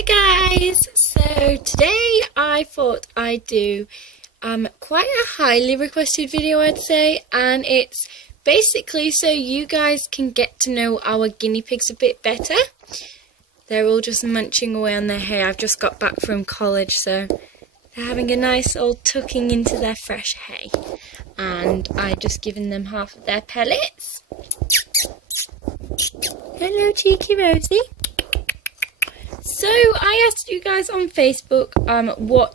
Hi guys! So today I thought I'd do quite a highly requested video, I'd say, and it's basically so you guys can get to know our guinea pigs a bit better. They're all just munching away on their hay. I've just got back from college, so they're having a nice old tucking into their fresh hay, and I've just given them half of their pellets. Hello cheeky Rosie. So I asked you guys on Facebook what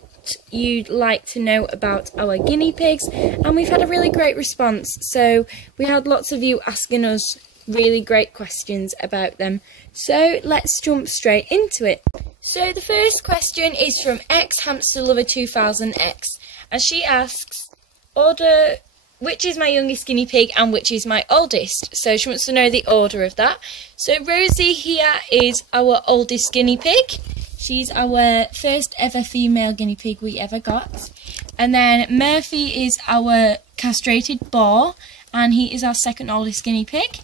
you'd like to know about our guinea pigs, and we've had a really great response. So we had lots of you asking us really great questions about them. So let's jump straight into it. So the first question is from xhamsterlover2000x, and she asks, order which is my youngest guinea pig and which is my oldest. So she wants to know the order of that. So Rosie here is our oldest guinea pig. She's our first ever female guinea pig we ever got. And then Murphy is our castrated boar, and he is our second oldest guinea pig.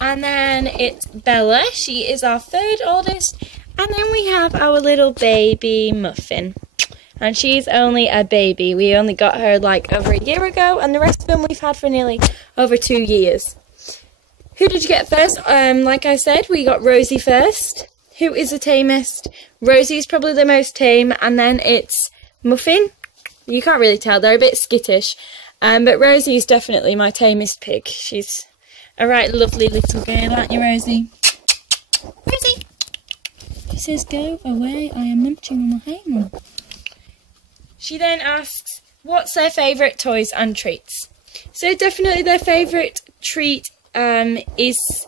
And then it's Bella, she is our third oldest. And then we have our little baby Muffin. And she's only a baby. We only got her like over a year ago, and the rest of them we've had for nearly over 2 years. Who did you get first? Like I said, we got Rosie first. Who is the tamest? Rosie is probably the most tame, and then it's Muffin. You can't really tell, they're a bit skittish. But Rosie is definitely my tamest pig. She's a right lovely little girl, aren't you, Rosie? Rosie! She says, go away, I am munching on my hay, Mum. She then asks, what's their favourite toys and treats? So definitely their favourite treat is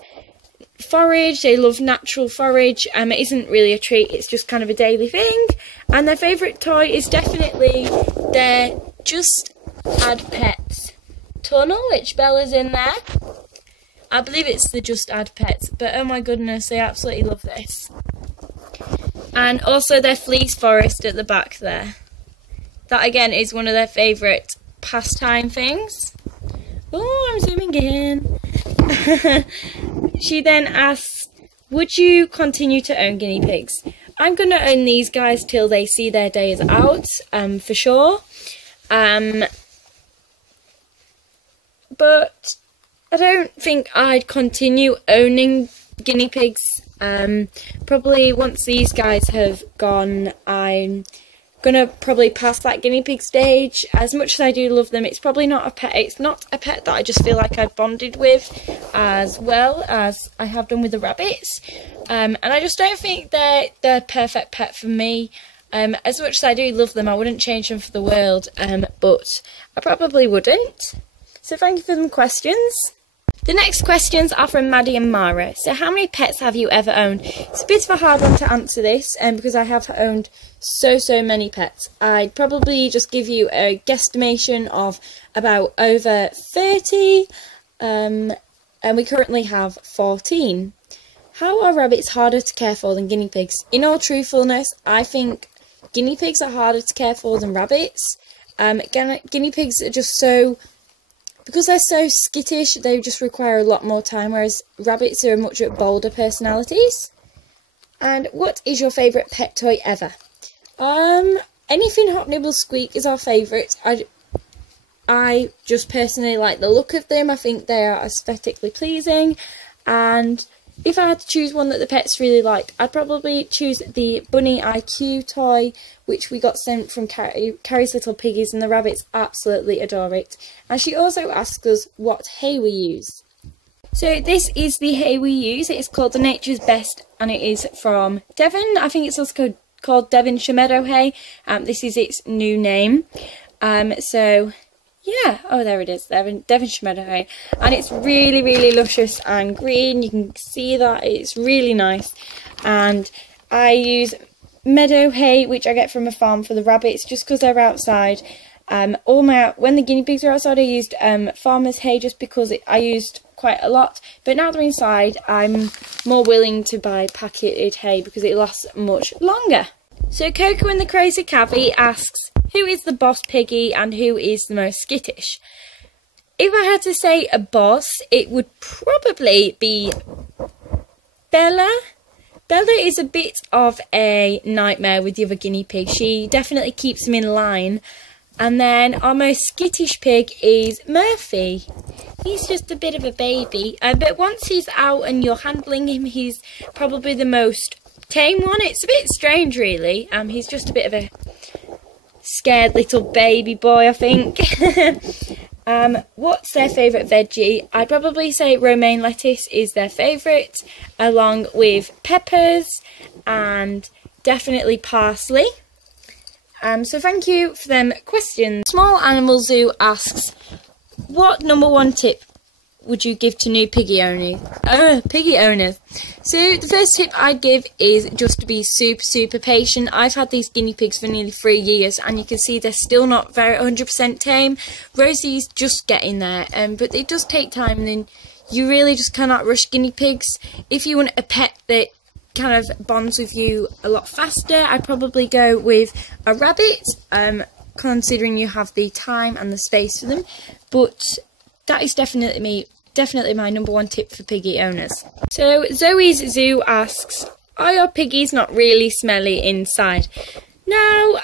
forage. They love natural forage. It isn't really a treat, it's just kind of a daily thing. And their favourite toy is definitely their Just Add Pets tunnel, which Bella's in there. I believe it's the Just Add Pets, but oh my goodness, they absolutely love this. And also their fleece forest at the back there. That again is one of their favourite pastime things. Oh, I'm zooming in. She then asks, would you continue to own guinea pigs? I'm going to own these guys till they see their days out, for sure. But I don't think I'd continue owning guinea pigs. Probably once these guys have gone, I'm gonna probably pass that guinea pig stage. As much as I do love them, it's probably not a pet. It's not a pet that I just feel like I've bonded with as well as I have done with the rabbits. And I just don't think they're the perfect pet for me. As much as I do love them, I wouldn't change them for the world. But I probably wouldn't. So thank you for them questions. The next questions are from Maddie and Mara. So how many pets have you ever owned? It's a bit of a hard one to answer this, because I have owned so many pets. I'd probably just give you a guesstimation of about over 30, and we currently have 14. How are rabbits harder to care for than guinea pigs? In all truthfulness, I think guinea pigs are harder to care for than rabbits. Guinea pigs are just so... Because they're so skittish, they just require a lot more time, whereas rabbits are much bolder personalities. And what is your favourite pet toy ever? Anything Hop Nibble Squeak is our favourite. I just personally like the look of them. I think they are aesthetically pleasing. And if I had to choose one that the pets really like, I'd probably choose the Bunny IQ toy, which we got sent from Carrie's Little Piggies, and the rabbits absolutely adore it. And she also asks us what hay we use. So this is the hay we use. It's called the Nature's Best, and it is from Devon. I think it's also called Devonshire Meadow Hay. This is its new name. So yeah, oh there it is, Devonshire Meadow Hay. And it's really luscious and green. You can see that it's really nice. And I use meadow hay, which I get from a farm for the rabbits, just because they're outside. When the guinea pigs are outside, I used farmer's hay just because I used quite a lot. But now they're inside, I'm more willing to buy packeted hay because it lasts much longer. So Coco and the Crazy Cabby asks, who is the boss piggy and who is the most skittish? If I had to say a boss, it would probably be Bella. Bella is a bit of a nightmare with the other guinea pig. She definitely keeps him in line. And then our most skittish pig is Murphy. He's just a bit of a baby. But once he's out and you're handling him, he's probably the most tame one. It's a bit strange, really. He's just a bit of a scared little baby boy, I think. What's their favourite veggie? I'd probably say romaine lettuce is their favourite, along with peppers and definitely parsley. So thank you for them questions. Small Animal Zoo asks, what #1 tip would you give to new piggy owners? So the first tip I'd give is just to be super patient. I've had these guinea pigs for nearly 3 years and you can see they're still not very 100% tame. Rosie's just getting there, but it does take time, and you really just cannot rush guinea pigs. If you want a pet that kind of bonds with you a lot faster, I'd probably go with a rabbit, considering you have the time and the space for them. But that is definitely my #1 tip for piggy owners. So Zoe's Zoo asks, are your piggies not really smelly inside? No,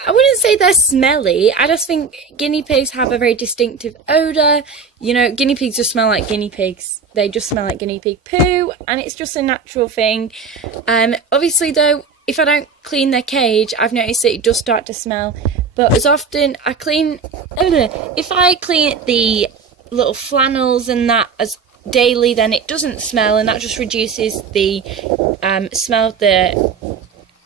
I wouldn't say they're smelly. I just think guinea pigs have a very distinctive odour. You know, guinea pigs just smell like guinea pigs. They just smell like guinea pig poo, and it's just a natural thing. Obviously though, if I don't clean their cage, I've noticed that it does start to smell. But as often if I clean the little flannels and that as daily, then it doesn't smell, and that just reduces the smell of the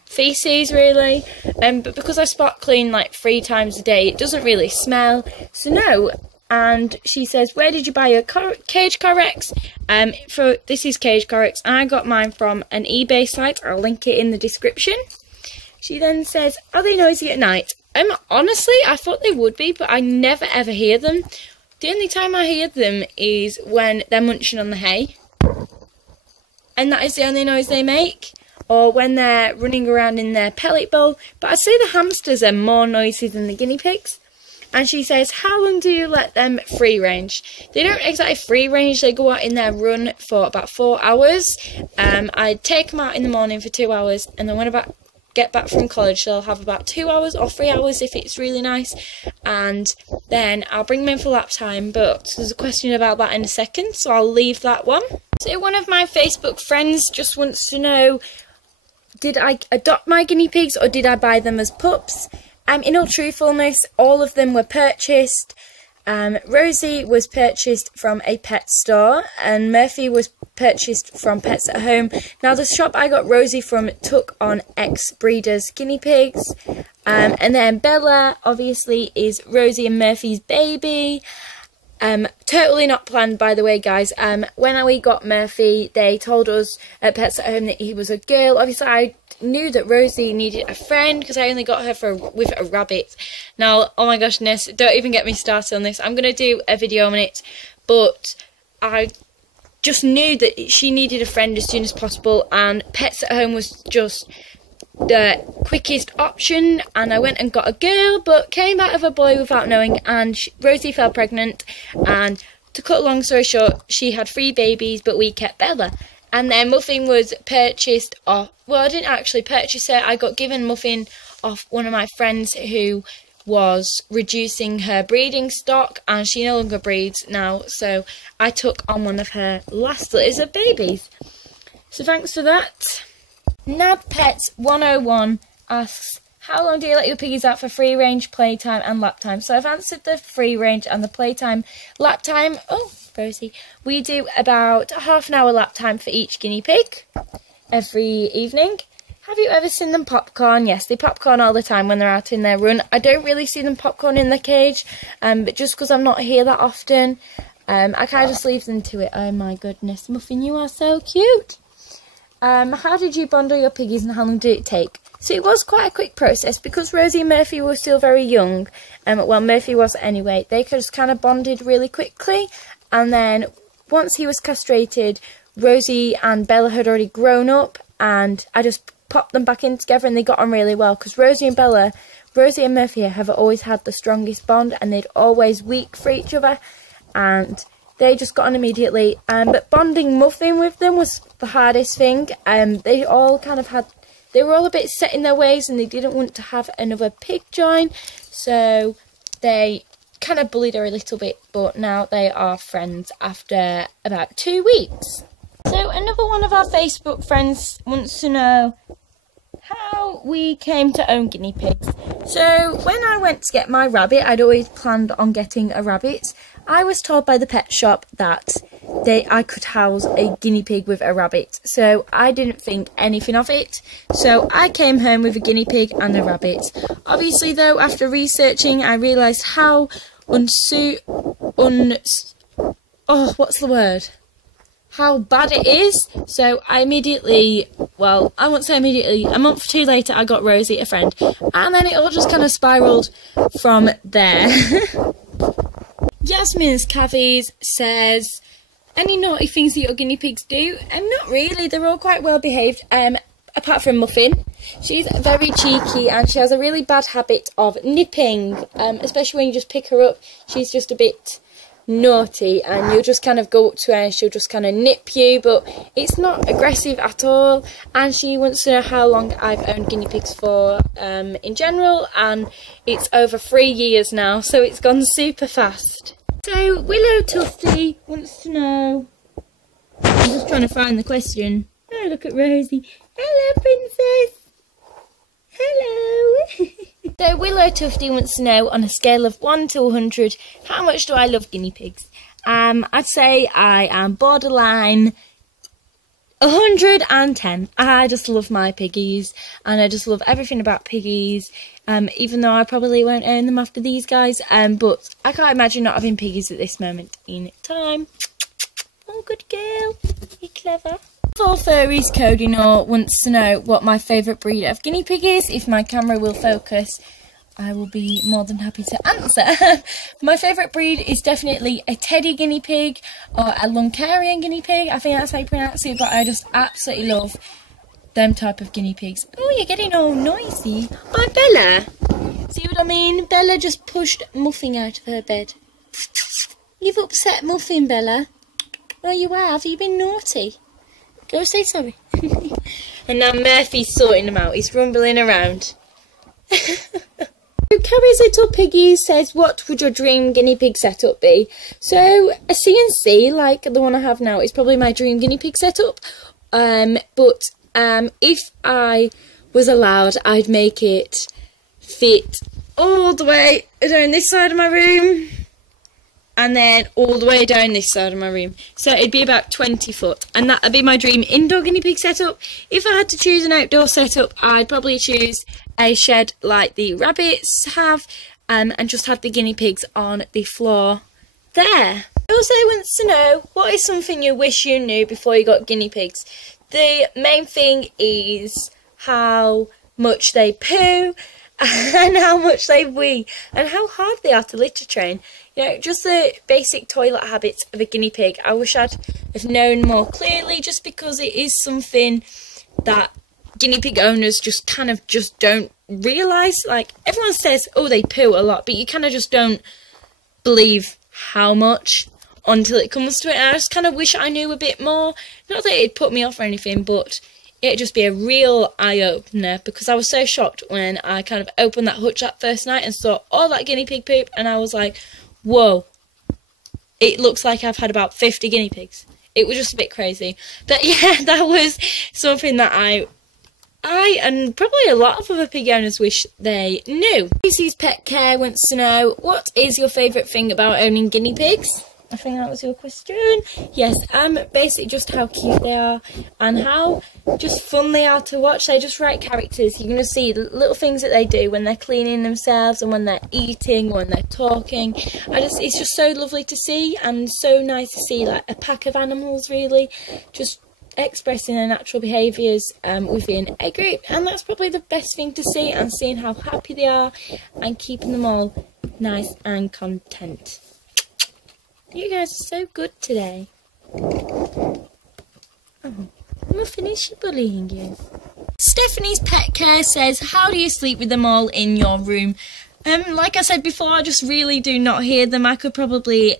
feces, really. But because I spot clean like 3 times a day, it doesn't really smell, so no. And she says, where did you buy your cage Corex? This is cage Corex. I got mine from an eBay site. I'll link it in the description. She then says, are they noisy at night? Honestly, I thought they would be, but I never ever hear them. The only time I hear them is when they're munching on the hay, and that is the only noise they make, or when they're running around in their pellet bowl. But I'd say the hamsters are more noisy than the guinea pigs. And she says, how long do you let them free range? They don't exactly free range, they go out in their run for about 4 hours. I take them out in the morning for 2 hours, and then when I get back from college, they'll have about 2 hours or 3 hours if it's really nice, and then I'll bring them in for lap time. But there's a question about that in a second, so I'll leave that one. So one of my Facebook friends just wants to know, did I adopt my guinea pigs or did I buy them as pups? In all truthfulness, all of them were purchased. Rosie was purchased from a pet store, and Murphy was purchased from Pets at Home. Now, the shop I got Rosie from took on ex-breeders guinea pigs. And then Bella, obviously, is Rosie and Murphy's baby. Totally not planned, by the way, guys. When we got Murphy, they told us at Pets at Home that he was a girl. Obviously, I knew that Rosie needed a friend because I only got her with a rabbit. Now, oh my gosh, don't even get me started on this. I'm going to do a video on it, but I just knew that she needed a friend as soon as possible, and Pets at Home was just the quickest option, and I went and got a girl but came out of a boy without knowing, and Rosie fell pregnant, and to cut a long story short, she had 3 babies, but we kept Bella. And then Muffin was purchased off, well, I didn't actually purchase her, I got given Muffin off one of my friends who was reducing her breeding stock, and she no longer breeds now, so I took on one of her last litters of babies. So thanks for that. Pets 101 asks, how long do you let your piggies out for free range, playtime and lap time? So I've answered the free range and the playtime. Lap time, oh Rosie, we do about half an hour lap time for each guinea pig every evening. Have you ever seen them popcorn? Yes, they popcorn all the time when they're out in their run. I don't really see them popcorn in the cage, but just because I'm not here that often, I kind of just leave them to it. Oh my goodness, Muffin, you are so cute. How did you bond all your piggies and how long did it take? So it was quite a quick process because Rosie and Murphy were still very young. Well, Murphy was anyway. They just kind of bonded really quickly. And then once he was castrated, Rosie and Bella had already grown up, and I just popped them back in together and they got on really well because Rosie and Murphy have always had the strongest bond, and they'd always weak for each other, and they just got on immediately. But bonding Muffin with them was the hardest thing. They all kind of had, they were all a bit set in their ways and they didn't want to have another pig join. So they kind of bullied her a little bit, but now they are friends after about 2 weeks. So another one of our Facebook friends wants to know how we came to own guinea pigs. So when I went to get my rabbit, I'd always planned on getting a rabbit. I was told by the pet shop that I could house a guinea pig with a rabbit, so I didn't think anything of it. So I came home with a guinea pig and a rabbit. Obviously though, after researching, I realised how how bad it is. So I immediately, well, I won't say immediately, a month or two later I got Rosie, a friend, and then it all just kind of spiralled from there. Yasmin's Cavies says, any naughty things that your guinea pigs do? Not really, they're all quite well behaved, apart from Muffin. She's very cheeky and she has a really bad habit of nipping, especially when you just pick her up. She's just a bit naughty and you'll just kind of go up to her and she'll just kind of nip you, but it's not aggressive at all. And she wants to know how long I've owned guinea pigs for in general, and it's over 3 years now, so it's gone super fast. So Willow Tufty wants to know, I'm just trying to find the question. Oh, look at Rosie. Hello, princess. Hello. So Willow Tufty wants to know, on a scale of 1 to 100, how much do I love guinea pigs? I'd say I am borderline 110. I just love my piggies, and I just love everything about piggies. Even though I probably won't own them after these guys, but I can't imagine not having piggies at this moment in time. Oh, good girl. You're clever. For Furries, Codinor wants to know what my favourite breed of guinea pig is. If my camera will focus, I will be more than happy to answer. My favourite breed is definitely a teddy guinea pig or a Luncarian guinea pig. I think that's how you pronounce it, but I just absolutely love them type of guinea pigs. Oh, you're getting all noisy. Hi, Bella. See what I mean? Bella just pushed Muffin out of her bed. You've upset Muffin, Bella. Oh, you have. You've been naughty. Go say sorry. And now Murphy's sorting them out. He's rumbling around. Carrie's Little Piggy says, what would your dream guinea pig setup be? So a CNC, like the one I have now, is probably my dream guinea pig setup. But if I was allowed, I'd make it fit all the way down this side of my room, and then all the way down this side of my room. So it'd be about 20 foot. And that'd be my dream indoor guinea pig setup. If I had to choose an outdoor setup, I'd probably choose a shed like the rabbits have, and just have the guinea pigs on the floor there. Also wants to know, what is something you wish you knew before you got guinea pigs? The main thing is how much they poo, and how much they wee, and how hard they are to litter train. You know, just the basic toilet habits of a guinea pig. I wish I'd have known more clearly, just because it is something that guinea pig owners just kind of just don't realise. Like, everyone says, oh, they poo a lot, but you kind of just don't believe how much until it comes to it. And I just kind of wish I knew a bit more. Not that it'd put me off or anything, but it'd just be a real eye-opener, because I was so shocked when I kind of opened that hutch that first night and saw all that guinea pig poop, and I was like, whoa, it looks like I've had about 50 guinea pigs. It was just a bit crazy. But yeah, that was something that I and probably a lot of other pig owners wish they knew. Lucy's Pet Care wants to know, what is your favourite thing about owning guinea pigs? I think that was your question. Yes, basically just how cute they are and how just fun they are to watch. They're just right characters. You're going to see the little things that they do when they're cleaning themselves and when they're eating, when they're talking. It's just so lovely to see, and so nice to see like a pack of animals really just expressing their natural behaviours within a group. And that's probably the best thing to see, and seeing how happy they are and keeping them all nice and content. You guys are so good today. Oh, Muffin, is she bullying you? Stephanie's Pet Care says, how do you sleep with them all in your room? Like I said before, I just really do not hear them. I could probably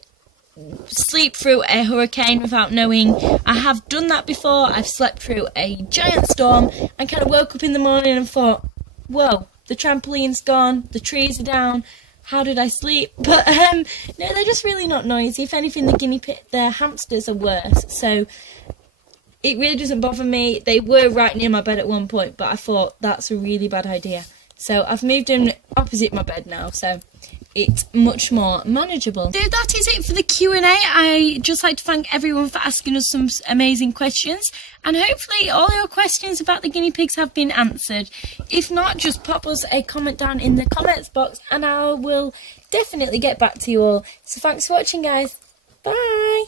sleep through a hurricane without knowing. I have done that before. I've slept through a giant storm and kind of woke up in the morning and thought, whoa, the trampoline's gone, the trees are down, how did I sleep? But no, they're just really not noisy. If anything, the hamsters are worse, so it really doesn't bother me. They were right near my bed at one point, but I thought that's a really bad idea. So I've moved them opposite my bed now, so it's much more manageable. So that is it for the Q&A. I just like to thank everyone for asking us some amazing questions, and hopefully all your questions about the guinea pigs have been answered. If not, just pop us a comment down in the comments box and I will definitely get back to you all. So thanks for watching, guys. Bye.